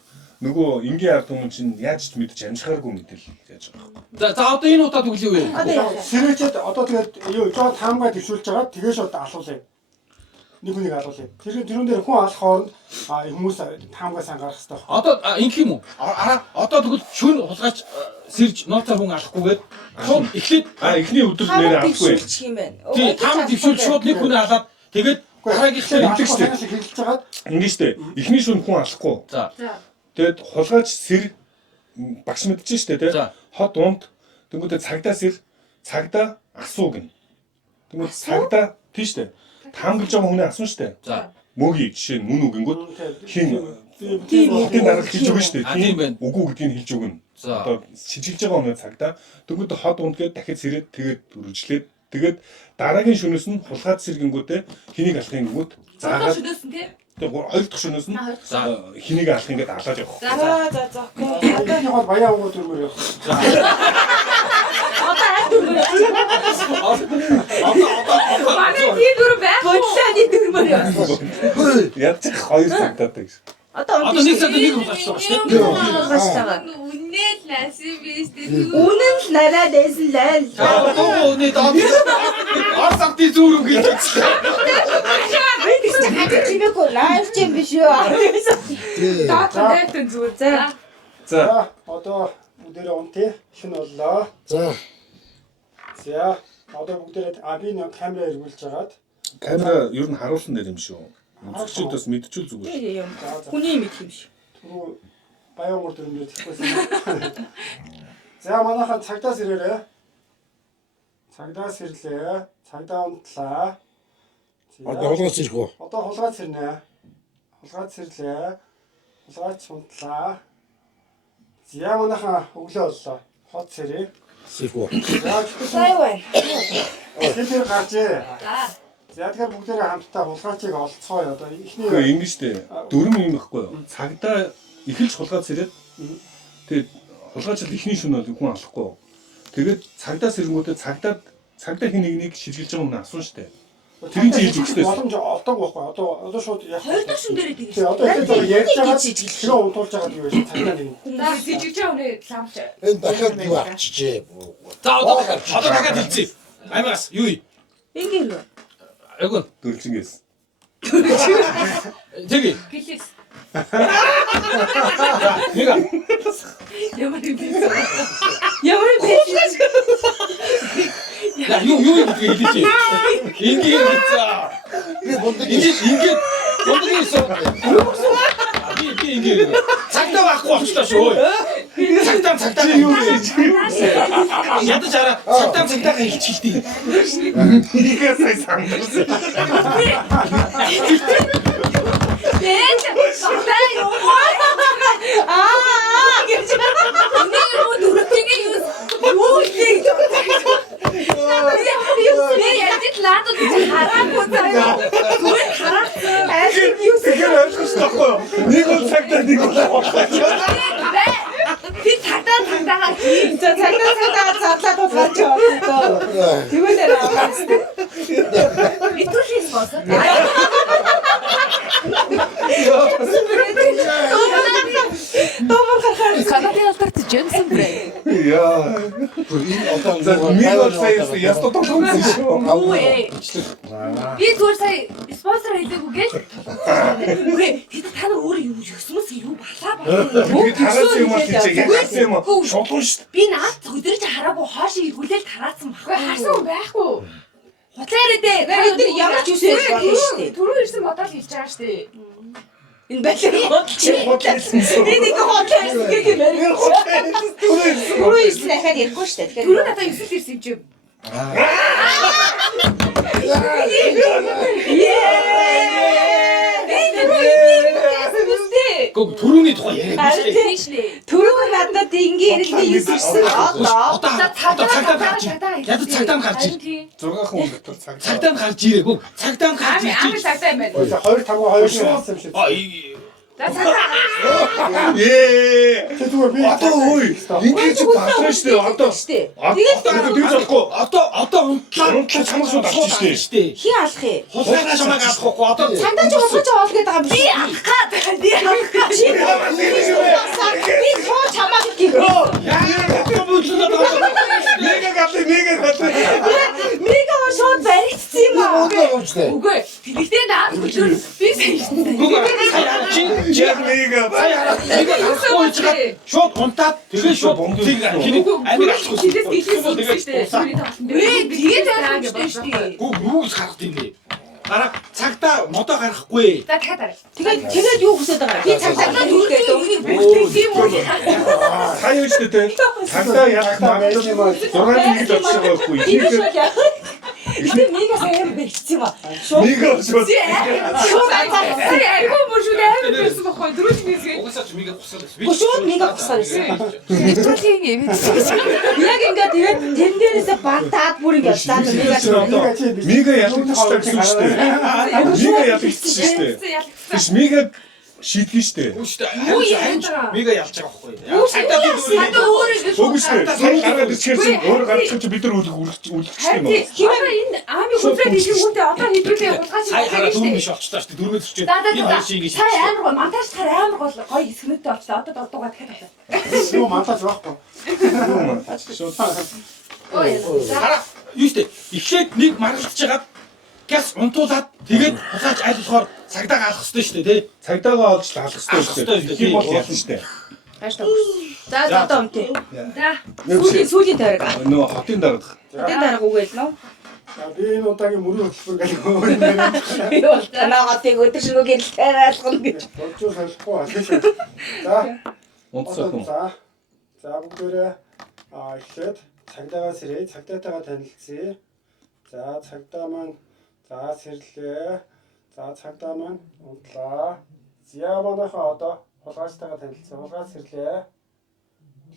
нөгөө энгийн ард хүмүүс чинь яаж ч мэдж амжихааргүй мэтэл яаж байгаа хгүй. За одоо энэ удаа төглөө вэ? Сэрвэчэд одоо тэгээд юу жоо таамгаа төвшүүлж байгаа. Тэгээ шууд алуулъя. Нэг хүнийг алуулъя. Тэрүүн дээр хүн алах хооронд хүмүүс таамгаа сайн гарах хэрэгтэй байна. Одоо ингэх юм уу? Одоо тэгвэл шүн хулгайч сэрж ноцоор хүн алахгүйгээд шууд эхлээд Эхний өдөр нэрээ авахгүй. юм байна. тий таам дэвшүүл шууд нэг хүн алаад тэгээд дараагийнхлээр Хэлж итгэжтэй. хэлж хагаад Ингэ штэ. Эхний шүн хүн алахгүй. За. Тэгээд хулгайч сэр багш мэдчихэж штэ тий. За. Хот унд тэнгуүтэ цагдаа сэр цагдаа асуу гин. Тэнгуү цагдаа тий штэ. Таамаглаж байгаа хүний асуу штэ. За. Мөгийн жишээ нь мөн үг гингүүд хин Тийм хотын дарга хэлж өгнө штэ. Тийм байна. Үгүй гэдгийг хэлж өгнө. За. Одоо шижиглж байгаа хүний цагдаа тэнгуүтэ хот унд гээд дахиад сэрээд тэгээд үргэлжлээд тэгээд дараагийн шөнөөс нь хулгайч сэргэнгүүтээ хэнийг алахын гингүүд Одоо заагаад шүдөөсөн тий. тэгээд хоёр дахь шөнөөс нь За. хэнийг алах ингээд алаад явах. За. одоо яг бол баян өнгө төрмөр явах. Манай тийм дүр байх. Бодлооны дүрмөр яа. Яаж хоёр цагдаатай гэж. Одоо Одоо нэг сард нэг хулгайч байгаа шүү дээ. Үнээл насив биш тий. Үнэн л нараад байсан л айл. Аа nee даа. Арсавти зүрх гэж. Чигeko лайв юм биш үү? Таатан зүгээр. За. За одоо бүгдээрээ унтъя. Шинэ боллоо. За За одоо бүгдээрээ би нэг камера эргүүлж хагаад Камера ер нь харуулсан нэр юм шүү. Үзэгчд бас мэдчихвэл зүгээр. Хүний мэд юм шиг. түрүү баян өнгө төрмөр тэгхгүйсэн. За манайхан цагдаа сэрээрээ. Цагдаа сэрлээ. Цагдаа унтлаа. одоо хулгайч ирэх үү? Одоо хулгайч сэрнэ. Хулгайч сэрлээ. Хулгайч унтлаа. За манайхан өглөө боллоо. Хот сэрээ. Ирэх үү? За Сая бай. тэр гарчээ. За. За тэгэхээр бүгдээрээ хамтдаа хулгайчийг олцгоё. Одоо ихний Гэхдээ ингэ штэ. Дөрөв юм ихгүй юу? Цагдаа эхэлж хулгайч сэрээд тэгээд хулгайчд ихний шөнө бол хүн алахгүй. Тэгээд цагдаа сэрэнгүүтээ цагдаа хин нэг шилжилж байгаа хүн асуун штэ. Тэрийн чинь хэлж өгчтэй. боломж олдог байхгүй. Одоо шууд яг Хоёр дахь шүн дээрээ тэгэж. Тэгээ одоо энэ зөв ярьж байгаа тэрөө унтуулж байгаа юу вэ? Цагдаа нэг. За жижигч өнөө ламч. Энэ дахиад юу авчижээ? За одоо дахиад хэлцээ. Аймагас юу юм? Ингээл үү? Айгу. Дөржингээс. Тэгээ. Гэлээс. Нэг Ямар юм бэ? Ямар бэ? я юу гэдэг хэлээч. Ингээд за. Би бундаг Ингээд бондгийсэн. Би ингээд цагдаа байхгүй болчихлоо шүү. Цагдаа юу гэж. Ядаж араа цагдаагаа хэлчихэлтэй. Игээ сая сандарсан. Энд цагдаа юу? гэж. Нэг юу дүртигээ юу? Юу нэг. Я яд лаад гэж хараагүй заяа. Зүгээр хараа. Ашиг юу Тэгэхээр ойлгохгүй юу? Нэг бол цагдаа нэг бол хулгайч. Би цагдаагаа хий. За цагтаа зарлаад гарч яваа. Тэгвэл нэрээ. Итүш спонсор. Добр гарахаар Канадын алдарт Джемсон брэнд. Яа. Энэ одоо Мига саяас ястаа толгойсон шүү. Юу ээ. Би зүгээр сая спонсор хэлээгүй гээл. Үгүй хэд та нар өөр юу ёсмос юу балаа байна. Би тараац юм аа тийч яасан юм аа. Шодлон шүү. Би наад өдөрж хараагүй хоошиг иргүүлэл тараасан баггүй. Харсан байхгүй. Хутлаарэ дээ. бид ямар ч үсэж болно шүү дээ. Түрүү ирсэн модал хэлж байгаа шүү дээ. Энэ байлаа бодлоо. Энэ их хотлоо гэх юм байна. Түрүү ирсэн дахиад ярихгүй шүү дээ. Түрүү надаа 9 ирсэн юм чи. Гүг түрүүний тухай яриад байна шүү дээ. Тийш лээ. Түрүү надад ингээ ярилгын юус ирсэн. Одоо Цагдаа гарч ирээ. Ядуу цагдаа гарч ирээ. 6 хүн дотор цаг. Цагдаа гарч ирээ. Гүг цагдаа гарч ирээ. Цагтаа юм байна. 2-5-2 шиг болсон юм шиг. За цагтаа. Ээ. Зүгээр би Одоо ой. Ингээд ч батраа шүү дээ. Одоо. Одоо би болохгүй. Одоо унтлаа Чамаг шууд авчих шүү дээ. шүү дээ. хин алах юм. Хулгай чамайг авахгүй одоо Цагдаа ч хулгайч авах гэдэг юм биш. Би авах гэж. Би хоо чамаг гэх. Мега гат. Мега шууд баригдсан юм аа. Үгүй. Тэгтээ наад өдөр би сайн. Мега. шууд унтаад тэгээ шууд бомбыг амиг авчихсан. Хилээс гэлээс шүү дээ. Тэгээд ойлгомжтой шүү дээ. Гүг юу гэж харах юм бэ? Гараа цагтаа модоо гарахгүй. За дахиад арай. Тэгээд юу хүсэж байгаа? Би цагдаа Түрүүтэй өгөх юм уу? Сайн юу ч дээ. Цагдаа яг магадгүй юм аа. 6 нэг л очиж байгаа байхгүй. би мега сайн бэлдсэн ба. Мега шууд. Шууд Сая айгүй мөр шүү дээ. Амар байсан байхгүй. Түрүүч нээсгээ. Угсаач мига гусаад байсан. шууд мега гусаар ирсэн. Нэвтрүүлгийн юм. Яг ингээд тэгээд тэн дээрээсээ бантаад бүр ингээд стаад мега Мега ялагдчихсан гэсэн шүү дээ. Мега ялагдчихсан шүү дээ. Биш мега шийдгэн шүү дээ. Юу яаж байгаа? Мига ялж байгаа байхгүй. Цагтаа би Надад өөр ингэ Үгүй шүү дээ. Сайн гараад ичгээр чинь өөр гарчих чинь бид нар үлдчихсэн юм уу? Химээ энэ аамиг хүлээд идэхүүтээ одоо хэдүүлээ хулгайч сая хараа хийх дөрөв шүү биш болчихлоо шүү дээ. Дөрмөд өчөөд. дээ. Энэ хоёр шиг ингэж. Сая амар гоо монтаж таар амар гоо гоё хэсгэнүүтэй болчлаа. Одоо дурдуугаа дахиад болоо. юу мантаж байхгүй. Хараа юу штэ. Эхлээд нэг маргалж жагаад газ унтуулад тэгээд хулгайч аль болохоор цагдаа алах хэрэгтэй шүү дээ, тий. Цагдаагаа олж алах хэрэгтэй шүү дээ. Тийм бол ялна шүү дээ. За одоо өмтэй. За. Сүүлийн тойрог. Нөө хотын дарга. Тэд дарга үгээл нөө. Би энэ удаагийн мөрийн хөтөлбөр гэх юм өөр юм байна. Би бол танаагатыг өдөршгөө гэрэлтэй айлгана гэж. Болчоо салахгүй аль. За. Унтсаа хүн. За бүгдээрээ эхлээд цагдаагаас ирээ. Цагдаатайгаа танилцъя. За цагдаа маань сэрлээ. За цагдаа маань унтлаа. Зя манайхаа одоо хулгайчтайгаа танилцсан. Хулгайч сэрлээ.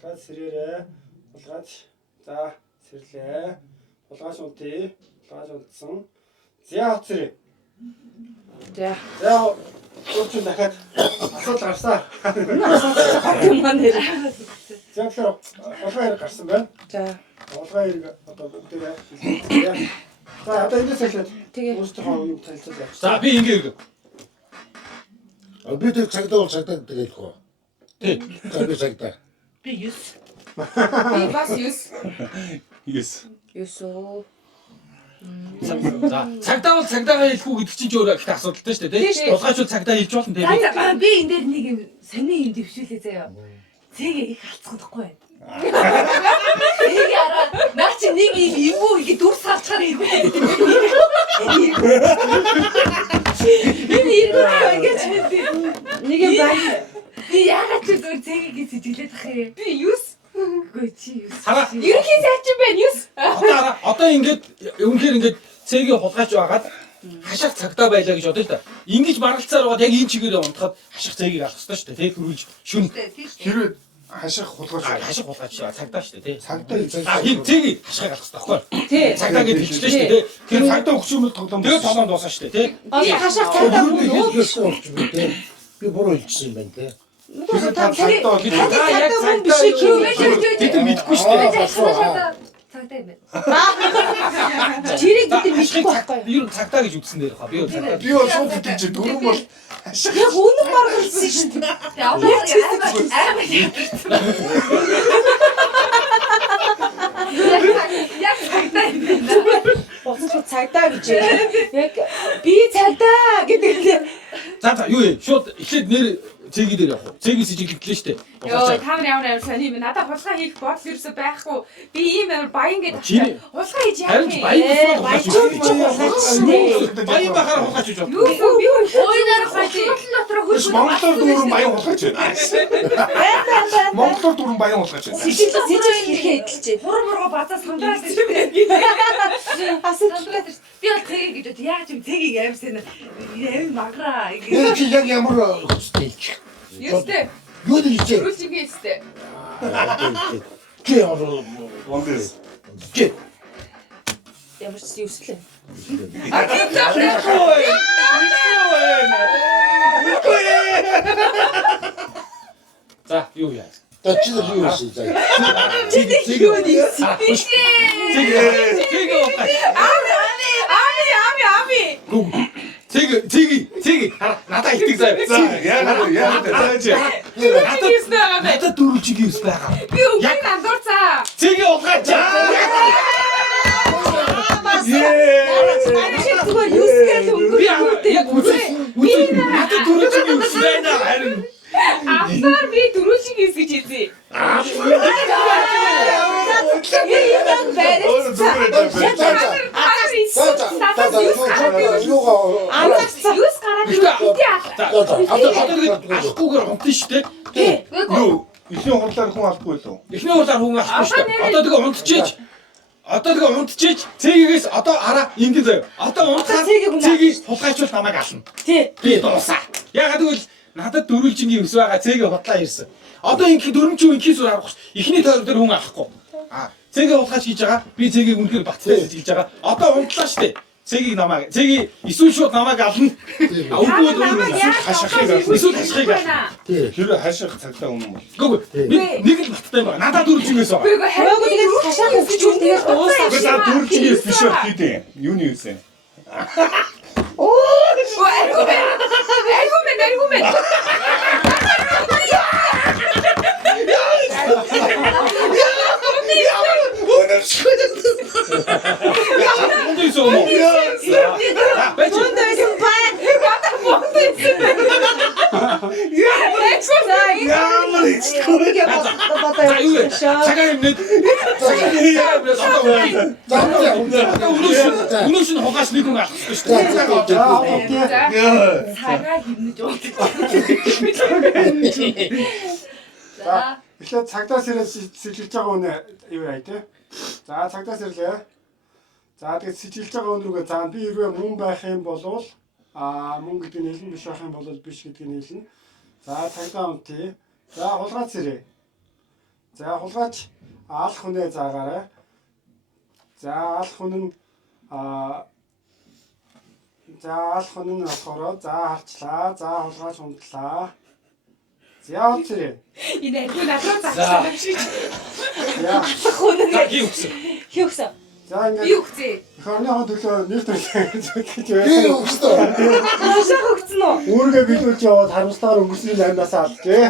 Хулгайч сэрээрээ. Хулгайч за сэрлээ. Хулгайч унтъя. Хулгайч унтсан. Зя хот сэрээ. За. За өөрчн дахиад асуудал гарсаа. Маань нэр. За тэгэхээр хулгай хэрэг гарсан байна. За. Хулгай хэрэг одоо бүгдээрээ. За одоо энэс эхлээд Тэгээ. өөрсдийнхөө юм танилцуулж явах. За би ингэ Би тэр цагдаа бол цагдаа гэдэг хөө. тий. Би цагдаа. Би 9. Би бас 9. Yes. 9. За цагдаа бол цагтаагаа хэлэхгүй гэдэг чинь ч өөрөө их асуудалтай шүү дээ, тий. Хулгайч бол цагтаа хэлж болно, тий. За би энэ дээр нэг юм сони юм дэвшүүлээ заяа. Цэгээ их алцгахдаггүй байна. Цэгээ араа наа чи нэг юм юу ингэ дүр салчаар ирвэ. Энэ ирвэ гэж Нэг юм бай. би яагаад ч зүгээр цэгийг сэжиглээд ах юм. Би 9. Үгүй чи 9. Хараа. Ерөнхий сайчин байна 9. Одоо ингээд үнэхээр ингээд цэгийн хулгайч байгаад хашаах цагтаа байлаа гэж бодъё л да. Ингэж маргалцаар байгаад яг энэ чигээрээ унтахад хашаах цэгийг авах хэрэгтэй шүү дээ, тий. Хөрвүүлж шүн. Хэрвээ хаших хулгайч Хашаах хулгайч цагтаа шүү дээ, тий. Цагдаа хин цэгийг хашаах алах хэрэгтэй байхгүй. Тий. Цагтаа гэж хэлчихлээ шүү дээ, тий. тэр цагдаа өгчмөл тоглоом. Тэгээд тоглоом дуусаа шүү дээ, тий. Би хашаах цагдаа Өөрөө бүгд хэлсэн болчих би. Би буруу хэлсэн юм байна те. Тэр цагдаа бол Яг цагдаа биш бид нар мэдэхгүй шүү дээ. цагтаа юм байна. Чирэг гэдэг мэдхгүй байхгүй. Юу цагтаа гэж үтсэн дээр хаа. Би юу цагтаа. Би бол шууд гэдэг чи дөрөв бол Яг үнэн баргалсан шүү дээ. Тэгээ одоо яг цагтаа юм байна. Боцоо цагдаа гэж яг би цагдаа гэдэг лээ. За юу юм? Шууд эхлээд нэр цэги дээр явах. Цэгээс ижиглэлээ штэ. Йоо, та нар ямар сони юм. Надад хулгай хийх бодол ерөөсөй байхгүй. Би ийм амар баян гэдэг Чиний- хулгай хийж яах Харин юм. баян баян баян бахаар хулгайч гэж Юу бодсон. би Ойноор хойшлон дотор Биш Монголоор дүүрэн баян хулгайч байна. Монголоор дүүрэн баян хулгайч байна. Сэжил хэрхээ эдэлчээ. мурга базаас хандраад Асуу би бол тэгээ гэж бод яаж юм тэгийг амарсан юм маграа энэ чи яг ямар хөстэй чи. Юустэй. Юу гэж чи? Рүүлчингээ өстэй. Чи ямар Ондээс. чи. ямар ч юу өслөө. За юу яа. Та чи юу хийсэн заа. Чи нэг юу нэгсэн. Цэги хулгайч. Ами. Цэги. Надаа итэг заяа. За яагаад тааж. Надад дөрөв чигийн ус байгаа. Би үгүй андуурцаа. Цэги хулгайч. Чи зүгээр юусгээл өнгөрөөд Яг үгүй. Надад дөрөв чигийн ус байна. Харин Асар би дөрөвчиг хийс гэж хэлсэн. Юус гараад ахгүйгээр унтсан шүү дээ. Юу ихний хурлаар хүн алдгүй лөө. Эхний удаар хүн авахгүй шүү дээ. Одоо тэгээ унтчихэж цэгээс одоо хараа ингэн заяа. Одоо унтахаар цэгийг хулгайчвал намайг ална. тий. Би дуусаа. Ягаад гэвэл надад дөрвөлжингийн ус байгаа цэгээ хутлаа ирсэн. Одоо ингэ дөрвөлжин инхий сур авахгүй. Эхний тойрон дээр хүн авахгүй. Цэгээ хулгайч хийж байгаа. Би цэгийг үнэхээр баттай хийж байгаа. Одоо унтлаа штэ. Цэгийг намайг цэгийг эсвэл шууд намайг ална. Үгүй эсвэл хашхыг ална. Тэр хаших цагтаа өмнө бол. Үгүй нэг л баттай байгаа. Надад дөрвөлжингээс байгаа. Хөөг тэгээд хашаа хөвчүүл тэгээд дуусаа. Би за дөрвчгээс биш байх гэдэг. Юуны үсэн. Аргумент. Онтой соо. Өндөөсөн бай. Цагаа юм нэт. Өнөөс нь хугаас нэг хүн авахгүй шүү дээ. цагаа хэмнэж уудаг. За эхлээд цагдаа сэжилж байгаа үнэ юу яа тий. За цагдаа сэрлээ. За тэгээд сэжилж байгаа өнрүүгээ за би хэрвээ мөн байх юм бол мөн гэдэг нь хэлэн биш байх юм бол биш гэдэг нь хэлнэ. За цагдаа унтъя. За хулгайч сэрээ. За хулгайч алх хүнээ заагаарай. За алх хүн нь за алх хүн нь болохоор за харчлаа. За хулгайч унтлаа. За унтсэрээ. Энэ аргуу надад заасан юм шиг. Яа. Юу гэсэн? Хөөсөн. За Би ингээд үхсэн. эх орныхоо төлөө нэр төлөө гэж Би байсан. өгсөн. Хашаа хөгцөн үү? Үүргээ биелүүлж яваад харамсалаар өнгөрсөн амнаас алжээ.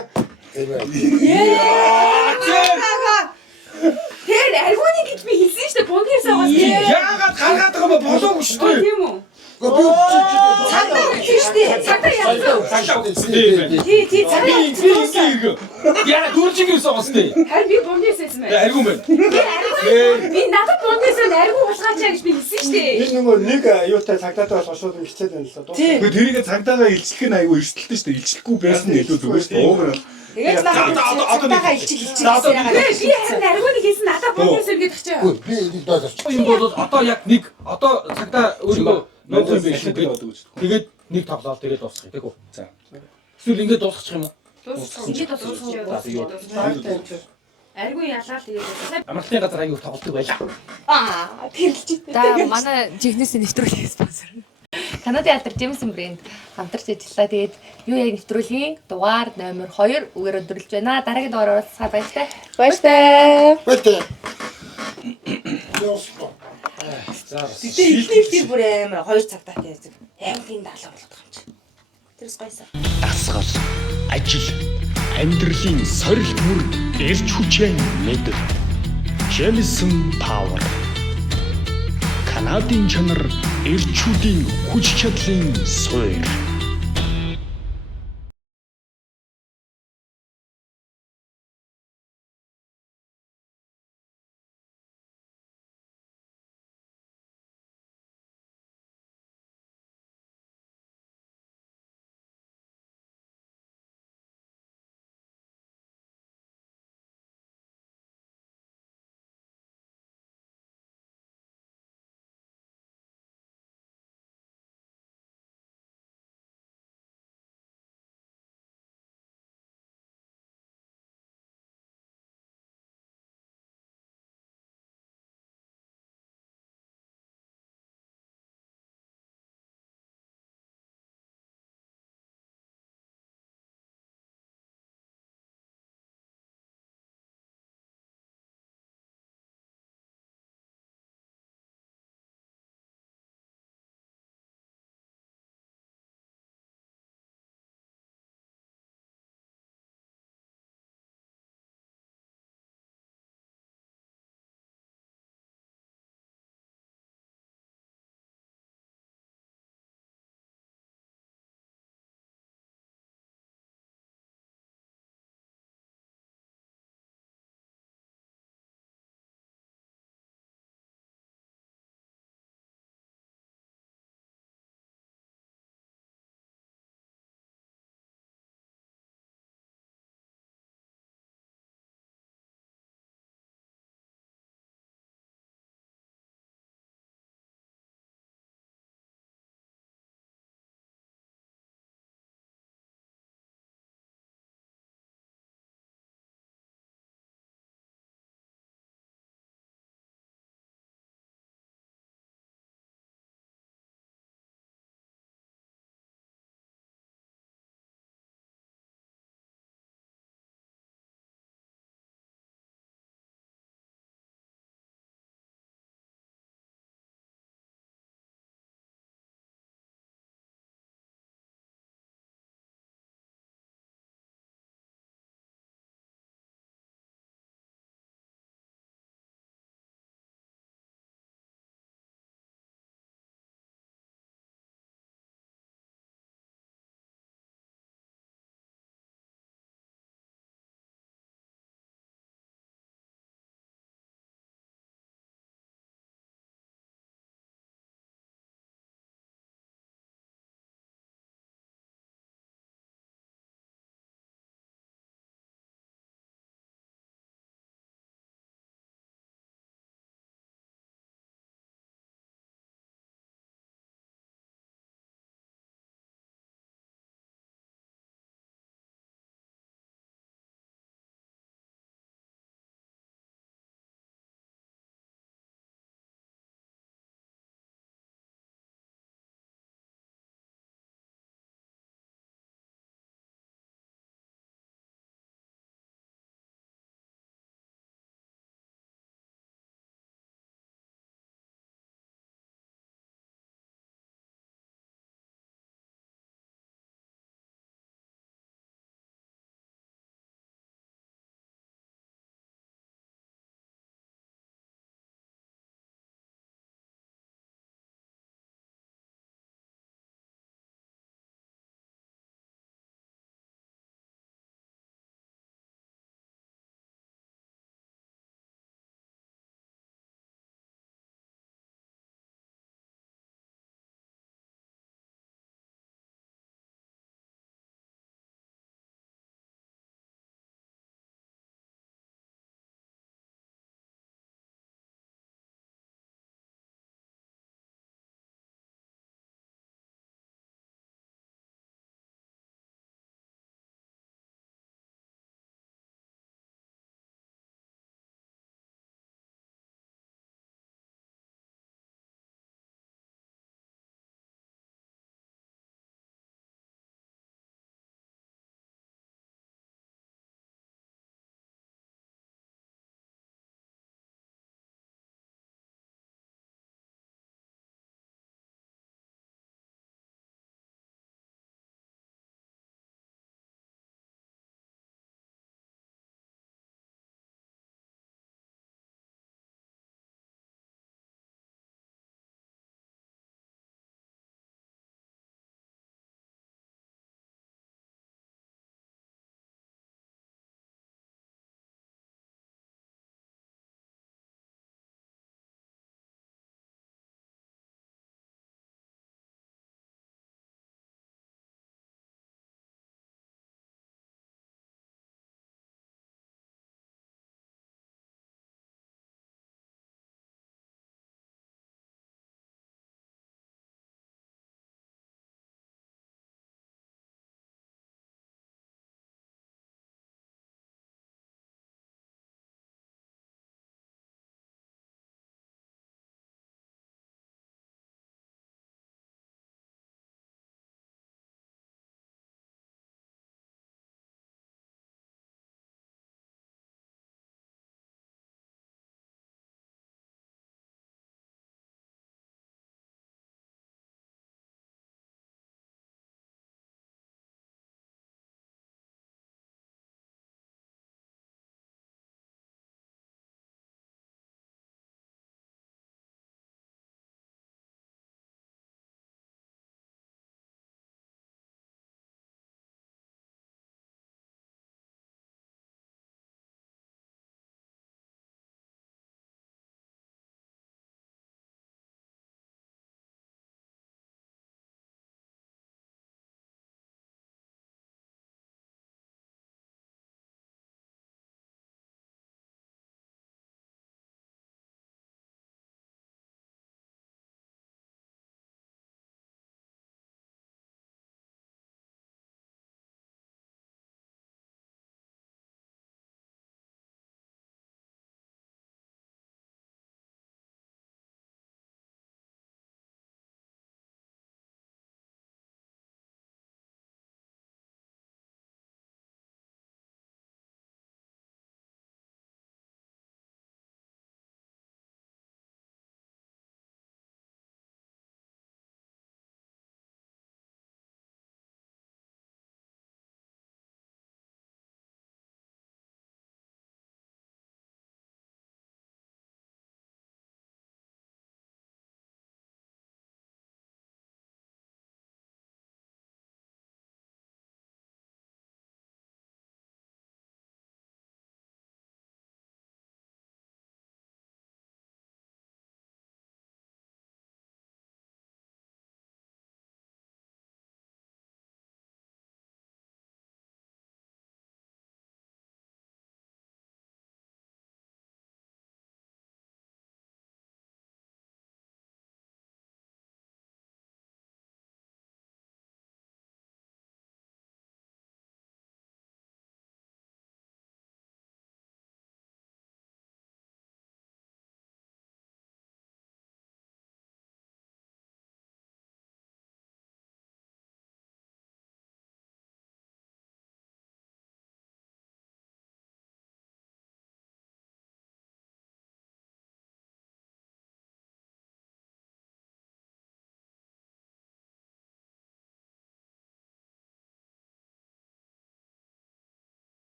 Тэр аргууны гэж би хэлсэн шүү дээ. Бунгийн сагаас. Яагаад гаргаад байгаа юм болоогүй шүү дээ. Тийм үү? Цагдаа өгсөн шүү дээ. Цагтаа яасан. Цаглаа өгсөн. Тий, цагдаа. Яа дөрвөлжингээс оос дээ. Харин би бунгийн байсан мэ. Аргум байна. Би надад бунгийн аргуу уулгаачаа гэж би хэлсэн шүү дээ. Энэ нөгөө нэг юутай цагдаатай болох шууд хичээд байна л да. Гэхдээ тэрийг цагтаагаа илчлэх нь айгүй эрсдэлтэй шүү дээ. Илчлэхгүй байсан нь илүү зүгээр шүү дээ. Тэгээд цагдаагаа илчил. Би харин аргууны хэлсэн надад бунгийн гэж тахчаа. Би энэ доош. Юм бол одоо яг нэг одоо цагтаа өөрийгөө ноцсон байх шүү дээ. Тэгээд нэг тоглоод тэгээд дуусгах тийм үү? За. Эсвэл ингээд дуусчих юм уу? Ингээд дуусах. Аргуу ялаа тэгээд Амралтын газар аягүй тоглолтог байлаа. Тэрлж. За манай жигнэсийн нэвтрүүлгийн спонсор. Канадын алдар Джеймсон брэнд хамтарч ажиллаа. Тэгээд юу яг нэвтрүүлгийн дугаар номер 2 үгээр өндөрлөж байна. Дараагийн дугаараар уулзахаар баяртай. Баяртай. Бэтэ. явахгүй. Гэтэ ихнийхтэй бүр амар 2 цагтаа тийм аймгийн даалга болгох юм чи. Тэрс гойсоо. Дасгал, ажил, амьдралын сорилт бүр эрч хүчээр мэдэр. Jelson Power. Канадын чанар эрчүүдийн хүч чадлын суурь.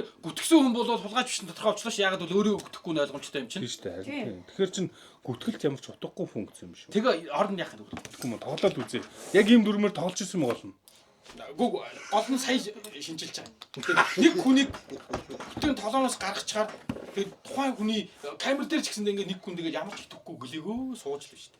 Тэгэхээр гүтгсэн хүн бол хулгайч биш тодорхой очлоош ягаад бол өөрөө гүтгэхгүй нь ойлгомжтой юм чинь. Тийм шүү дээ. харин тийм. Тэгэхээр чин гүтгэлт ямар ч утгагүй функц юм шүү. Тэгээ оронд яах вэ? Тэгэхгүй юм тоглоод үзье. Яг ийм дүрмээр тоглож ирсэн мөн болно. Гүг гол нь сая шинжилж байгаа. Нэг хүнийг бүтэн толооноос гаргачихаар тэгээ тухайн хүний камер дээр ч гэсэндээ ингээ нэг хүн тэгээ ямар ч итгэхгүй гэлээгөө сууж л шүү дээ.